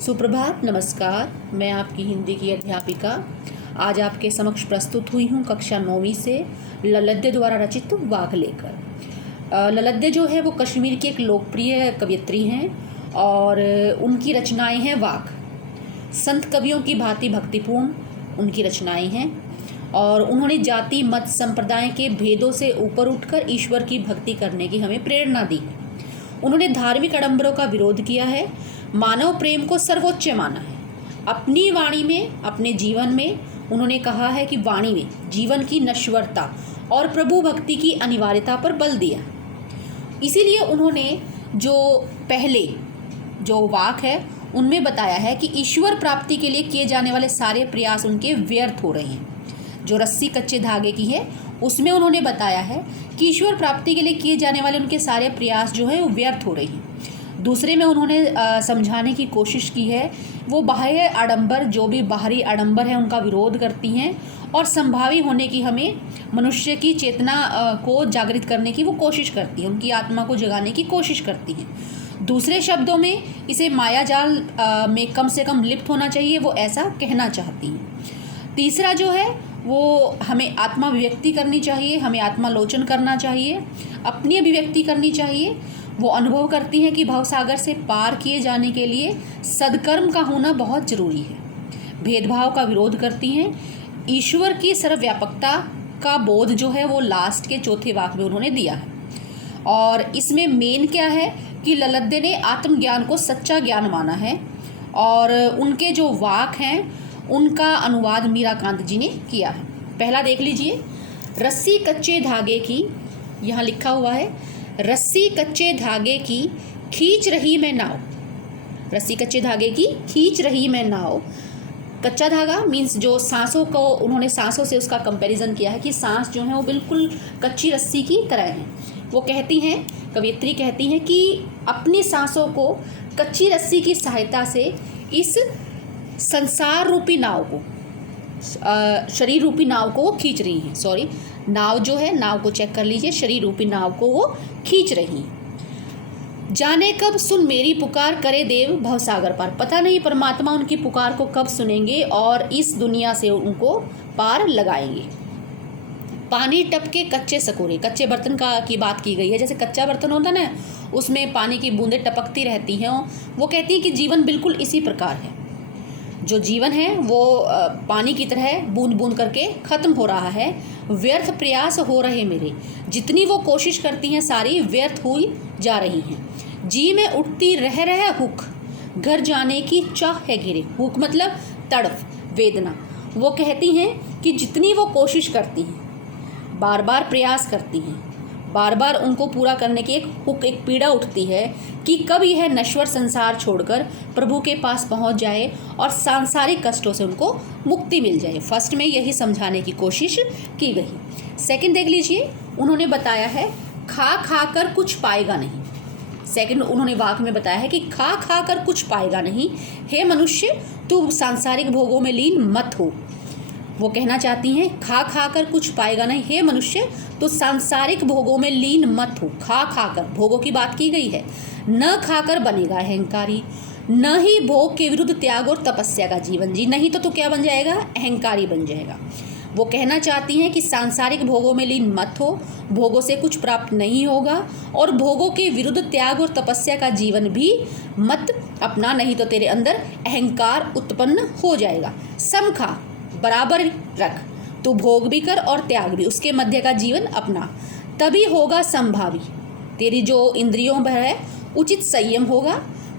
सुप्रभात, नमस्कार। मैं आपकी हिंदी की अध्यापिका आज आपके समक्ष प्रस्तुत हुई हूँ कक्षा 9वीं से ललद्य द्वारा रचित वाक लेकर। ललद्य जो है वो कश्मीर की एक लोकप्रिय कवयित्री हैं और उनकी रचनाएं हैं वाक। संत कवियों की भांति भक्तिपूर्ण उनकी रचनाएं हैं और उन्होंने जाति मत संप्रदाय के भेदों से ऊपर उठकर ईश्वर की भक्ति करने की हमें प्रेरणा दी है। उन्होंने धार्मिक आडंबरों का विरोध किया है, मानव प्रेम को सर्वोच्च माना है। अपनी वाणी में, अपने जीवन में उन्होंने कहा है कि वाणी में जीवन की नश्वरता और प्रभु भक्ति की अनिवार्यता पर बल दिया। इसीलिए उन्होंने जो पहले जो वाक है उनमें बताया है कि ईश्वर प्राप्ति के लिए किए जाने वाले सारे प्रयास उनके व्यर्थ हो रहे हैं। जो रस्सी कच्चे धागे की है उसमें उन्होंने बताया है कि ईश्वर प्राप्ति के लिए किए जाने वाले उनके सारे प्रयास जो है वो व्यर्थ हो रहे हैं। दूसरे में उन्होंने समझाने की कोशिश की है वो बाह्य आडंबर, जो भी बाहरी आडंबर है उनका विरोध करती हैं और संभावी होने की हमें मनुष्य की चेतना को जागृत करने की वो कोशिश करती हैं, उनकी आत्मा को जगाने की कोशिश करती हैं। दूसरे शब्दों में इसे मायाजाल में कम से कम लिप्त होना चाहिए, वो ऐसा कहना चाहती हैं। तीसरा जो है वो हमें आत्मा अभिव्यक्ति करनी चाहिए, हमें आत्मालोचन करना चाहिए, अपनी अभिव्यक्ति करनी चाहिए। वो अनुभव करती हैं कि भवसागर से पार किए जाने के लिए सद्कर्म का होना बहुत ज़रूरी है। भेदभाव का विरोध करती हैं। ईश्वर की सर्वव्यापकता का बोध जो है वो लास्ट के चौथे वाक में उन्होंने दिया है। और इसमें मेन क्या है कि ललद्य ने आत्मज्ञान को सच्चा ज्ञान माना है और उनके जो वाक हैं उनका अनुवाद मीराकांत जी ने किया है। पहला देख लीजिए, रस्सी कच्चे धागे की, यहाँ लिखा हुआ है रस्सी कच्चे धागे की खींच रही मैं नाव। रस्सी कच्चे धागे की खींच रही मैं नाव। कच्चा धागा मीन्स जो सांसों को उन्होंने सांसों से उसका कंपैरिजन किया है कि सांस जो है वो बिल्कुल कच्ची रस्सी की तरह है। वो कहती हैं, कवयित्री कहती हैं कि अपनी सांसों को कच्ची रस्सी की सहायता से इस संसार रूपी नाव को, शरीर रूपी नाव को वो खींच रही हैं। नाव जो है, नाव को चेक कर लीजिए, शरीर रूपी नाव को वो खींच रही हैं। जाने कब सुन मेरी पुकार करे देव भवसागर पार। पता नहीं परमात्मा उनकी पुकार को कब सुनेंगे और इस दुनिया से उनको पार लगाएंगे। पानी टपके कच्चे सकोरे, कच्चे बर्तन की बात की गई है। जैसे कच्चा बर्तन होता ना, उसमें पानी की बूंदें टपकती रहती हैं। वो कहती हैं कि जीवन बिल्कुल इसी प्रकार है। जो जीवन है वो पानी की तरह बूंद बूंद करके ख़त्म हो रहा है। व्यर्थ प्रयास हो रहे मेरे, जितनी वो कोशिश करती हैं सारी व्यर्थ हुई जा रही हैं। जी में उठती रह हुक, घर जाने की चाह है घिरे। हुक मतलब तड़फ, वेदना। वो कहती हैं कि जितनी वो कोशिश करती हैं, बार बार प्रयास करती हैं, बार बार उनको पूरा करने की एक पीड़ा उठती है कि कब यह नश्वर संसार छोड़कर प्रभु के पास पहुंच जाए और सांसारिक कष्टों से उनको मुक्ति मिल जाए। फर्स्ट में यही समझाने की कोशिश की गई। सेकंड देख लीजिए, उन्होंने बताया है खा खा कर कुछ पाएगा नहीं। सेकंड उन्होंने वाक में बताया है कि खा खा कर कुछ पाएगा नहीं, हे मनुष्य तू सांसारिक भोगों में लीन मत हो। वो कहना चाहती हैं खा खा कर कुछ पाएगा नहीं, हे मनुष्य तो सांसारिक भोगों में लीन मत हो। खा खा कर, भोगों की बात की गई है। न खाकर बनेगा अहंकारी, न ही भोग के विरुद्ध त्याग और तपस्या का जीवन जी, नहीं तो तू क्या बन जाएगा, अहंकारी बन जाएगा। वो कहना चाहती हैं कि सांसारिक भोगों में लीन मत हो, भोगों से कुछ प्राप्त नहीं होगा और भोगों के विरुद्ध त्याग और तपस्या का जीवन भी मत अपना, नहीं तो तेरे अंदर अहंकार उत्पन्न हो जाएगा। समखा, बराबर रख, तू भोग भी कर और त्याग भी, उसके मध्य का जीवन अपना, तभी होगा संभावी। तेरी जो इंद्रियों पर है उचित संयम होगा।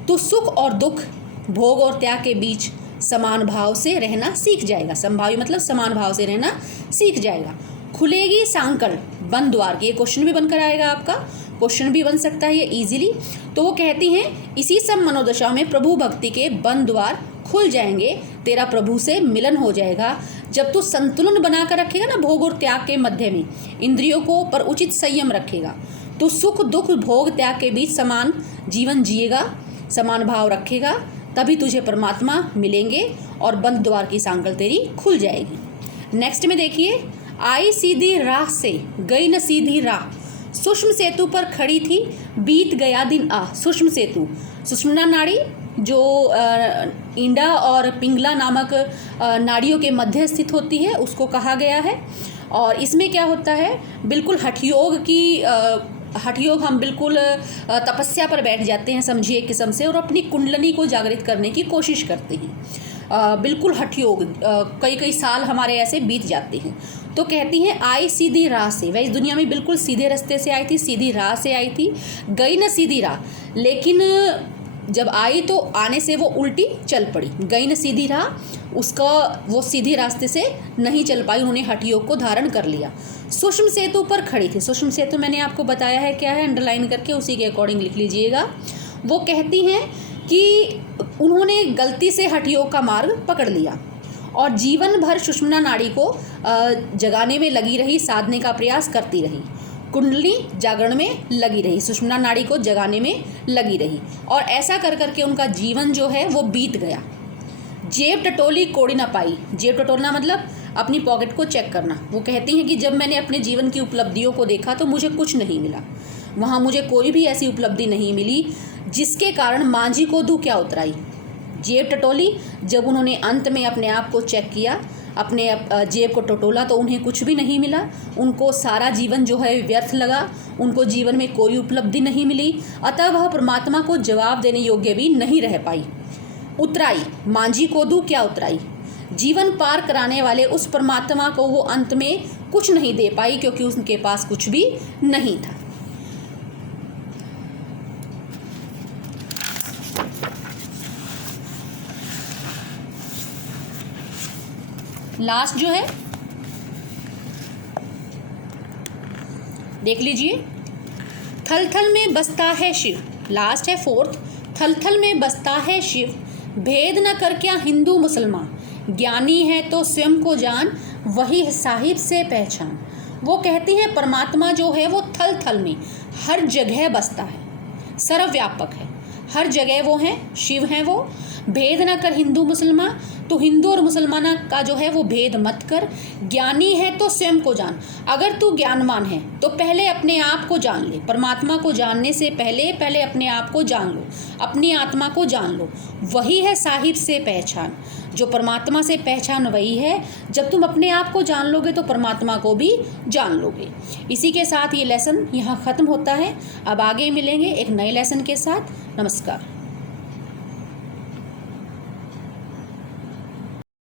तू सुख और दुख, भोग और त्याग के बीच समान भाव से रहना सीख जाएगा। संभावी मतलब समान भाव से रहना सीख जाएगा। खुलेगी सांकल बंद द्वार की, ये क्वेश्चन भी बनकर आएगा आपका, क्वेश्चन भी बन सकता है ये इजीली। तो वो कहती हैं इसी सब मनोदशा में प्रभु भक्ति के बंद द्वार खुल जाएंगे, तेरा प्रभु से मिलन हो जाएगा। जब तू संतुलन बनाकर रखेगा ना भोग और त्याग के मध्य में, इंद्रियों को पर उचित संयम रखेगा, तो सुख दुख भोग त्याग के बीच समान जीवन जिएगा, समान भाव रखेगा, तभी तुझे परमात्मा मिलेंगे और बंद द्वार की सांकल तेरी खुल जाएगी। नेक्स्ट में देखिए, आई सीधी राह से गई न सीधी राह, सूक्ष्म सेतु पर खड़ी थी बीत गया दिन आ। सूक्ष्म सेतु, सुषुम्ना नाड़ी जो ईंडा और पिंगला नामक नाड़ियों के मध्य स्थित होती है, उसको कहा गया है। और इसमें क्या होता है, बिल्कुल हठयोग हम बिल्कुल तपस्या पर बैठ जाते हैं, समझिए एक किस्म से, और अपनी कुंडली को जागृत करने की कोशिश करते हैं। बिल्कुल हठयोग, कई कई साल हमारे ऐसे बीत जाते हैं। तो कहती हैं आई सीधी राह से, वह इस दुनिया में बिल्कुल सीधे रास्ते से आई थी, सीधी राह से आई थी, गई न सीधी राह, लेकिन जब आई तो आने से वो उल्टी चल पड़ी। गई न सीधी राह, उसका वो सीधे रास्ते से नहीं चल पाई, उन्होंने हठयोग को धारण कर लिया। सूक्ष्म सेतु पर खड़ी थी। सूक्ष्म सेतु मैंने आपको बताया है क्या है, अंडरलाइन करके उसी के अकॉर्डिंग लिख लीजिएगा। वो कहती हैं कि उन्होंने गलती से हठयोग का मार्ग पकड़ लिया और जीवन भर सुषुम्ना नाड़ी को जगाने में लगी रही, साधने का प्रयास करती रही, कुंडली जागरण में लगी रही, सुषुम्ना नाड़ी को जगाने में लगी रही, और ऐसा कर करके उनका जीवन जो है वो बीत गया। जेब टटोली कोड़ी ना पाई। जेब टटोलना मतलब अपनी पॉकेट को चेक करना। वो कहती हैं कि जब मैंने अपने जीवन की उपलब्धियों को देखा तो मुझे कुछ नहीं मिला, वहाँ मुझे कोई भी ऐसी उपलब्धि नहीं मिली जिसके कारण मांझी को दू क्या उतराई। जेब टटोली, जब उन्होंने अंत में अपने आप को चेक किया, अपने जेब को टटोला, तो उन्हें कुछ भी नहीं मिला। उनको सारा जीवन जो है व्यर्थ लगा, उनको जीवन में कोई उपलब्धि नहीं मिली, अतः वह परमात्मा को जवाब देने योग्य भी नहीं रह पाई। उतराई, मांझी को दू क्या उतराई। जीवन पार कराने वाले उस परमात्मा को वो अंत में कुछ नहीं दे पाई, क्योंकि उनके पास कुछ भी नहीं था। लास्ट जो है देख लीजिए, थल थल में बसता है शिव। लास्ट है फोर्थ, थल थल में बसता है शिव, भेद न कर क्या हिंदू मुसलमान, ज्ञानी है तो स्वयं को जान, वही है साहिब से पहचान। वो कहती है परमात्मा जो है वो थल थल में हर जगह बसता है, सर्वव्यापक है, हर जगह वो हैं, शिव हैं वो। भेद न कर हिंदू मुसलमान, तो हिंदू और मुसलमान का जो है वो भेद मत कर। ज्ञानी है तो स्वयं को जान, अगर तू ज्ञानवान है तो पहले अपने आप को जान ले। परमात्मा को जानने से पहले पहले अपने आप को जान लो, अपनी आत्मा को जान लो, वही है साहिब से पहचान। जो परमात्मा से पहचान वही है। जब तुम अपने आप को जान लोगे तो परमात्मा को भी जान लोगे। इसी के साथ ये लेसन यहाँ ख़त्म होता है। अब आगे मिलेंगे एक नए लेसन के साथ। नमस्कार।